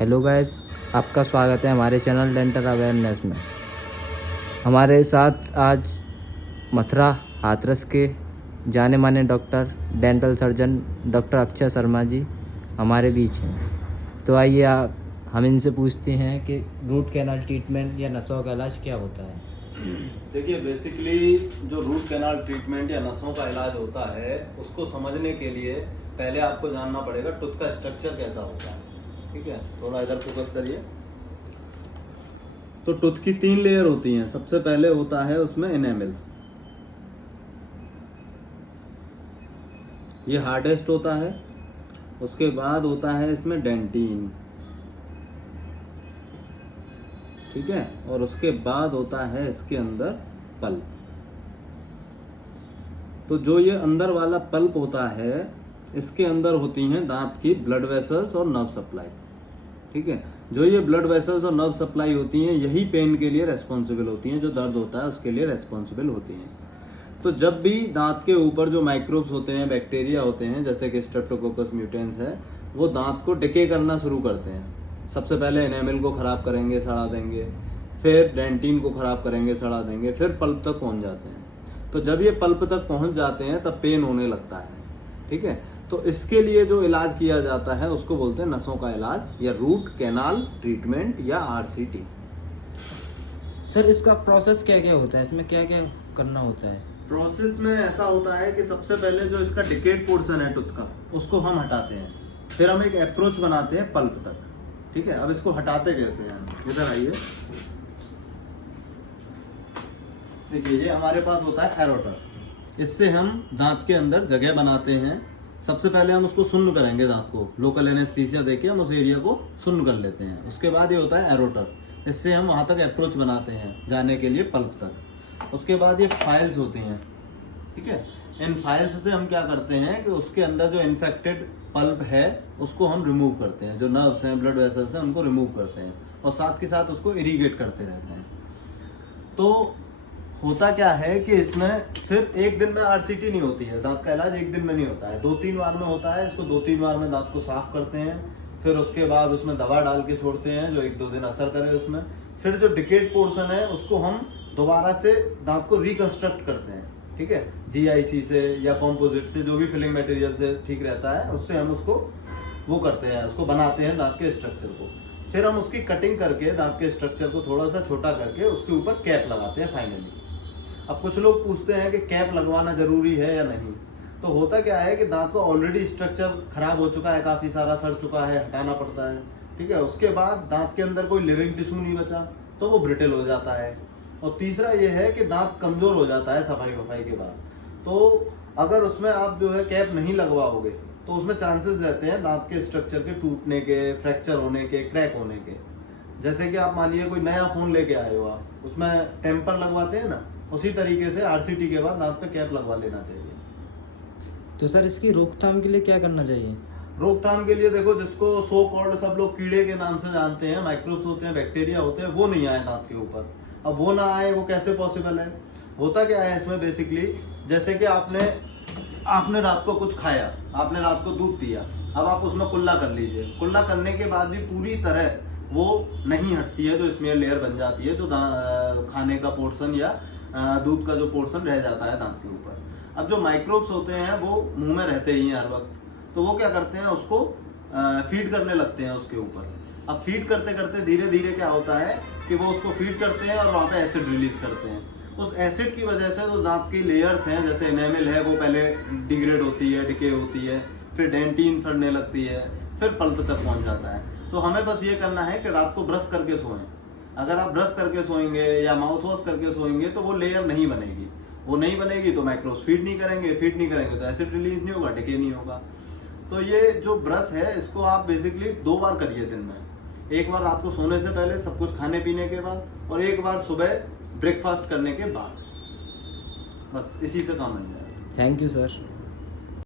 Hello guys, आपका स्वागत है हमारे चैनल डेंटल अवेयरनेस में। हमारे साथ आज मथुरा हाथरस के जाने माने doctor dental surgeon doctor Akshay Sharma ji हमारे बीच हैं। तो आइए हम इनसे पूछते हैं कि रूट कैनाल ट्रीटमेंट या नसों का इलाज क्या होता है। देखिए, बेसिकली जो रूट कैनाल ट्रीटमेंट या नसों का इलाज होता है, उसको समझने के लिए पहले आपको जानना पड़ेगा टूथ का स्ट्रक्चर कैसा होता है। ठीक है, थोड़ा इधर फोकस करिए। तो टूथ की 3 लेयर होती हैं। सबसे पहले होता है उसमें एनेमल, ये हार्डेस्ट होता है। उसके बाद होता है इसमें डेंटिन, ठीक है, और उसके बाद होता है इसके अंदर पल्प। तो जो ये अंदर वाला पल्प होता है, इसके अंदर होती हैं दांत की ब्लड वेसल्स और नर्व सप्लाई। ठीक है, जो ये ब्लड वेसल्स और नर्व सप्लाई होती हैं, यही पेन के लिए रेस्पॉन्सिबल होती हैं, जो दर्द होता है उसके लिए रेस्पॉन्सिबल होती हैं। तो जब भी दांत के ऊपर जो माइक्रोब्स होते हैं, बैक्टीरिया होते हैं, जैसे कि स्ट्रेप्टोकोकस म्यूटेंस है, वो दांत को डिके करना शुरू करते हैं। सबसे पहले एनेमल को खराब करेंगे, सड़ा देंगे, फिर डेंटिन को खराब करेंगे, सड़ा देंगे, फिर पल्प तक पहुंच जाते हैं। तो जब ये पल्प तक पहुंच जाते हैं तब पेन होने लगता है। ठीक है, तो इसके लिए जो इलाज किया जाता है उसको बोलते हैं नसों का इलाज या रूट कैनाल ट्रीटमेंट या RCT। सर, इसका प्रोसेस क्या क्या होता है, इसमें क्या क्या करना होता है? प्रोसेस में ऐसा होता है कि सबसे पहले जो इसका डिकेड पोर्शन है टूथ का, उसको हम हटाते हैं। फिर हम एक अप्रोच बनाते हैं पल्प तक। ठीक है, अब इसको हटाते कैसे हैं, इधर आइए। देखिए, ये हमारे पास होता है एरोटर। इससे हम दांत के अंदर जगह बनाते हैं। सबसे पहले हम उसको सुन्न करेंगे, दांत को लोकल एनेस्थीसिया देके हम उस एरिया को सुन्न कर लेते हैं। उसके बाद ये होता है एरोटर, इससे हम वहां तक अप्रोच बनाते हैं जाने के लिए पल्प तक। उसके बाद ये फाइल्स होती हैं। ठीक है, इन फाइल्स से हम क्या करते हैं कि उसके अंदर जो इन्फेक्टेड पल्प है उसको हम रिमूव करते हैं, जो नर्व्स हैं, ब्लड वेसल्स हैं, उनको रिमूव करते हैं और साथ के साथ उसको इरीगेट करते रहते हैं। तो होता क्या है कि इसमें फिर एक दिन में RCT नहीं होती है। दांत का इलाज एक दिन में नहीं होता है, 2-3 बार में होता है। इसको 2-3 बार में दांत को साफ करते हैं, फिर उसके बाद उसमें दवा डाल के छोड़ते हैं जो 1-2 दिन असर करे उसमें। फिर जो डिकेड पोर्शन है उसको हम दोबारा से दांत को रिकंस्ट्रक्ट करते हैं। ठीक है, GIC से या कॉम्पोजिट से, जो भी फिलिंग मटेरियल से ठीक रहता है, उससे हम उसको वो करते हैं, उसको बनाते हैं दांत के स्ट्रक्चर को। फिर हम उसकी कटिंग करके दांत के स्ट्रक्चर को थोड़ा सा छोटा करके उसके ऊपर कैप लगाते हैं फाइनली। अब कुछ लोग पूछते हैं कि कैप लगवाना जरूरी है या नहीं। तो होता क्या है कि दांत का ऑलरेडी स्ट्रक्चर खराब हो चुका है, काफी सारा सड़ चुका है, हटाना पड़ता है। ठीक है, उसके बाद दांत के अंदर कोई लिविंग टिश्यू नहीं बचा तो वो ब्रिटल हो जाता है। और तीसरा ये है कि दांत कमजोर हो जाता है सफाई वफाई के बाद। तो अगर उसमें आप जो है कैप नहीं लगवाओगे तो उसमें चांसेस रहते हैं दांत के स्ट्रक्चर के टूटने के, फ्रैक्चर होने के, क्रैक होने के। जैसे कि आप मानिए कोई नया फोन लेके आए हो आप, उसमें टेम्पर लगवाते हैं ना, उसी तरीके से RCT के बाद दांत पे कैप लगवा लेना चाहिए। तो सर, इसकी रोकथाम के लिए क्या करना चाहिए? रोकथाम के लिए देखो, जिसको सो कॉल्ड सब लोग कीड़े के नाम से जानते हैं, माइक्रोब्स होते हैं, बैक्टीरिया होते हैं, वो नहीं आए दांत के ऊपर। अब वो ना आए, वो कैसे पॉसिबल है? होता क्या है इसमें बेसिकली, जैसे कि आपने रात को कुछ खाया, आपने रात को दूध पिया, अब आप उसमें कुल्ला कर लीजिए। कुल्ला करने के बाद भी पूरी तरह वो नहीं हटती है, जो स्मेयर लेयर बन जाती है, जो खाने का पोर्शन या दूध का जो पोर्शन रह जाता है दांत के ऊपर। अब जो माइक्रोब्स होते हैं वो मुंह में रहते ही हैं हर वक्त, तो वो क्या करते हैं, उसको फीड करने लगते हैं उसके ऊपर। अब फीड करते करते धीरे धीरे क्या होता है कि वो उसको फीड करते हैं और वहां पे एसिड रिलीज करते हैं। उस एसिड की वजह से जो दांत की लेयर्स हैं, जैसे एनेमल है, वो पहले डिग्रेड होती है, डिके होती है, फिर डेंटिन सड़ने लगती है, फिर पल्प तक पहुंच जाता है। तो हमें बस ये करना है कि रात को ब्रश करके सोएं। अगर आप ब्रश करके सोएंगे या माउथ वॉश करके सोएंगे तो वो लेयर नहीं बनेगी। वो नहीं बनेगी तो माइक्रोब्स फीड नहीं करेंगे तो एसिड रिलीज नहीं होगा, डिके नहीं होगा। तो ये जो ब्रश है, इसको आप बेसिकली 2 बार करिए दिन में। एक बार रात को सोने से पहले, सब कुछ खाने पीने के बाद, और एक बार सुबह ब्रेकफास्ट करने के बाद। बस इसी से काम बन जाएगा। Thank you sir.